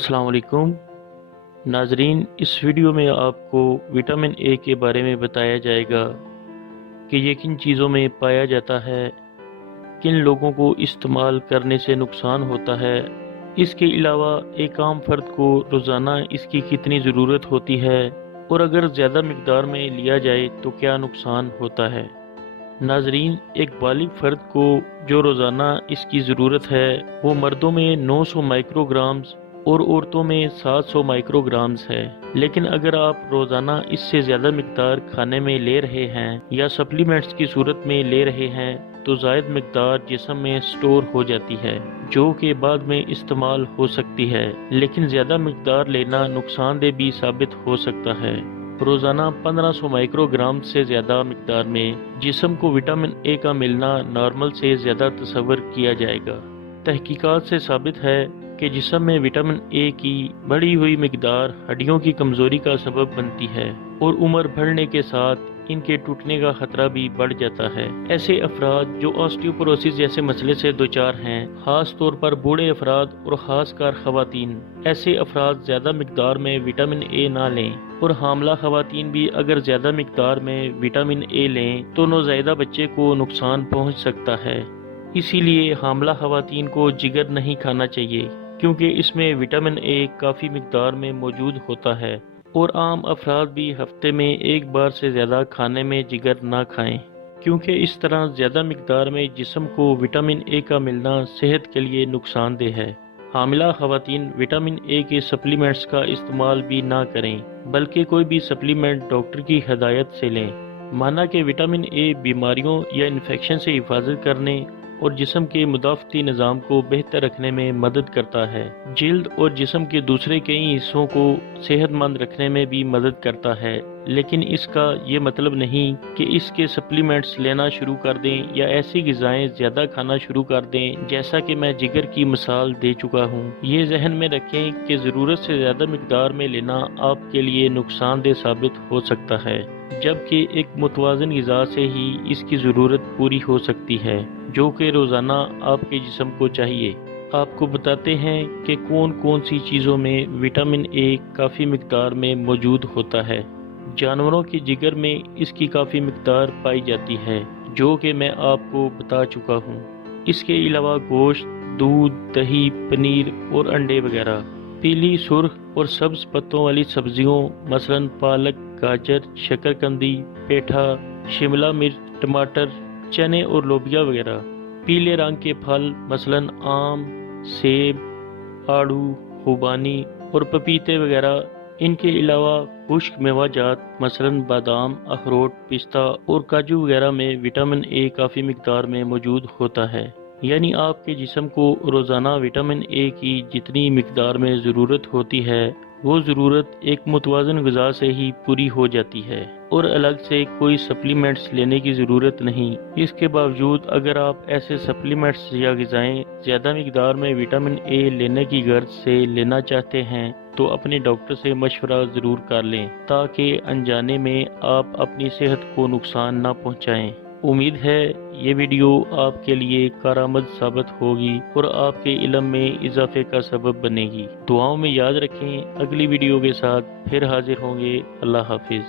अस्सलाम वालेकुम नाजरीन, इस वीडियो में आपको विटामिन ए के बारे में बताया जाएगा कि ये किन चीज़ों में पाया जाता है, किन लोगों को इस्तेमाल करने से नुकसान होता है। इसके अलावा एक आम फर्द को रोज़ाना इसकी कितनी ज़रूरत होती है और अगर ज़्यादा मिकदार में लिया जाए तो क्या नुकसान होता है। नाजरीन, एक बालिग फ़र्द को जो रोज़ाना इसकी ज़रूरत है वो मर्दों में 900 माइक्रोग्राम्स और औरतों में 700 माइक्रोग्राम्स है। लेकिन अगर आप रोज़ाना इससे ज़्यादा मिकदार खाने में ले रहे हैं या सप्लीमेंट्स की सूरत में ले रहे हैं तो ज़ायद मिकदार जिस्म में स्टोर हो जाती है जो कि बाद में इस्तेमाल हो सकती है। लेकिन ज़्यादा मिकदार लेना नुकसानदेह भी साबित हो सकता है। रोज़ाना 1500 माइक्रोग्राम से ज़्यादा मिकदार में जिस्म को विटामिन ए का मिलना नॉर्मल से ज़्यादा तस्वर किया जाएगा। तहकीकात से साबित है कि जिस्म में विटामिन ए की बढ़ी हुई मिकदार हड्डियों की कमज़ोरी का सबब बनती है और उम्र बढ़ने के साथ इनके टूटने का खतरा भी बढ़ जाता है। ऐसे अफराद जो ऑस्टियोपोरोसिस जैसे मसले से दोचार हैं, खास तौर पर बूढ़े अफराद और खासकर खवातीन, ऐसे अफराद ज़्यादा मिकदार में विटामिन ए ना लें और हामला खवातीन भी अगर ज़्यादा मिकदार में विटामिन ए लें तो नौज़ायदा बच्चे को नुकसान पहुँच सकता है। इसीलिए हामला खवातीन को जिगर नहीं खाना चाहिए क्योंकि इसमें विटामिन ए काफ़ी मिकदार में मौजूद होता है। और आम अफराद भी हफ्ते में एक बार से ज़्यादा खाने में जिगर ना खाएं क्योंकि इस तरह ज़्यादा मिकदार में जिस्म को विटामिन ए का मिलना सेहत के लिए नुकसानदेह है। हामिला खवातीन विटामिन ए के सप्लीमेंट्स का इस्तेमाल भी ना करें बल्कि कोई भी सप्लीमेंट डॉक्टर की हिदायत से लें। माना कि विटामिन ए बीमारियों या इन्फेक्शन से हिफाजत करने और जिस्म के मुदाफ़ती निज़ाम को बेहतर रखने में मदद करता है। जिल्द और जिस्म के दूसरे कई हिस्सों को सेहतमंद रखने में भी मदद करता है। लेकिन इसका ये मतलब नहीं कि इसके सप्लीमेंट्स लेना शुरू कर दें या ऐसी ग़िज़ाएं ज़्यादा खाना शुरू कर दें जैसा कि मैं जिगर की मिसाल दे चुका हूँ। ये जहन में रखें कि ज़रूरत से ज़्यादा मिकदार में लेना आपके लिए नुकसानदेह साबित हो सकता है, जबकि एक मुतवाज़न ग़िज़ा से ही इसकी ज़रूरत पूरी हो सकती है जो कि रोज़ाना आपके जिस्म को चाहिए। आपको बताते हैं कि कौन कौन सी चीज़ों में विटामिन ए काफ़ी मिकदार में मौजूद होता है। जानवरों के जिगर में इसकी काफ़ी मिकदार पाई जाती है जो कि मैं आपको बता चुका हूँ। इसके अलावा गोश्त, दूध, दही, पनीर और अंडे वगैरह। पीली, सुर्ख और सब्ज़ पत्तों वाली सब्जियों मसलन पालक, गाजर, शकरकंदी, पेठा, शिमला मिर्च, टमाटर, चने और लोबिया वगैरह। पीले रंग के फल मसलन आम, सेब, आड़ू, खुबानी और पपीते वगैरह। इनके अलावा खुश्क मेवाजात मसलन बादाम, अखरोट, पिस्ता और काजू वगैरह में विटामिन ए काफ़ी मिकदार में मौजूद होता है। यानी आपके जिस्म को रोज़ाना विटामिन ए की जितनी मिकदार में ज़रूरत होती है वो ज़रूरत एक मुतवाज़न ग़िज़ा से ही पूरी हो जाती है और अलग से कोई सप्लीमेंट्स लेने की ज़रूरत नहीं। इसके बावजूद अगर आप ऐसे सप्लीमेंट्स या ग़िज़ाएँ ज़्यादा मिकदार में विटामिन ए लेने की गर्ज से लेना चाहते हैं तो अपने डॉक्टर से मशवरा ज़रूर कर लें ताकि अनजाने में आप अपनी सेहत को नुकसान ना पहुँचाएँ। उम्मीद है ये वीडियो आपके लिए कारआमद साबित होगी और आपके इल्म में इजाफे का सबब बनेगी। दुआओं में याद रखें। अगली वीडियो के साथ फिर हाजिर होंगे। अल्लाह हाफिज़।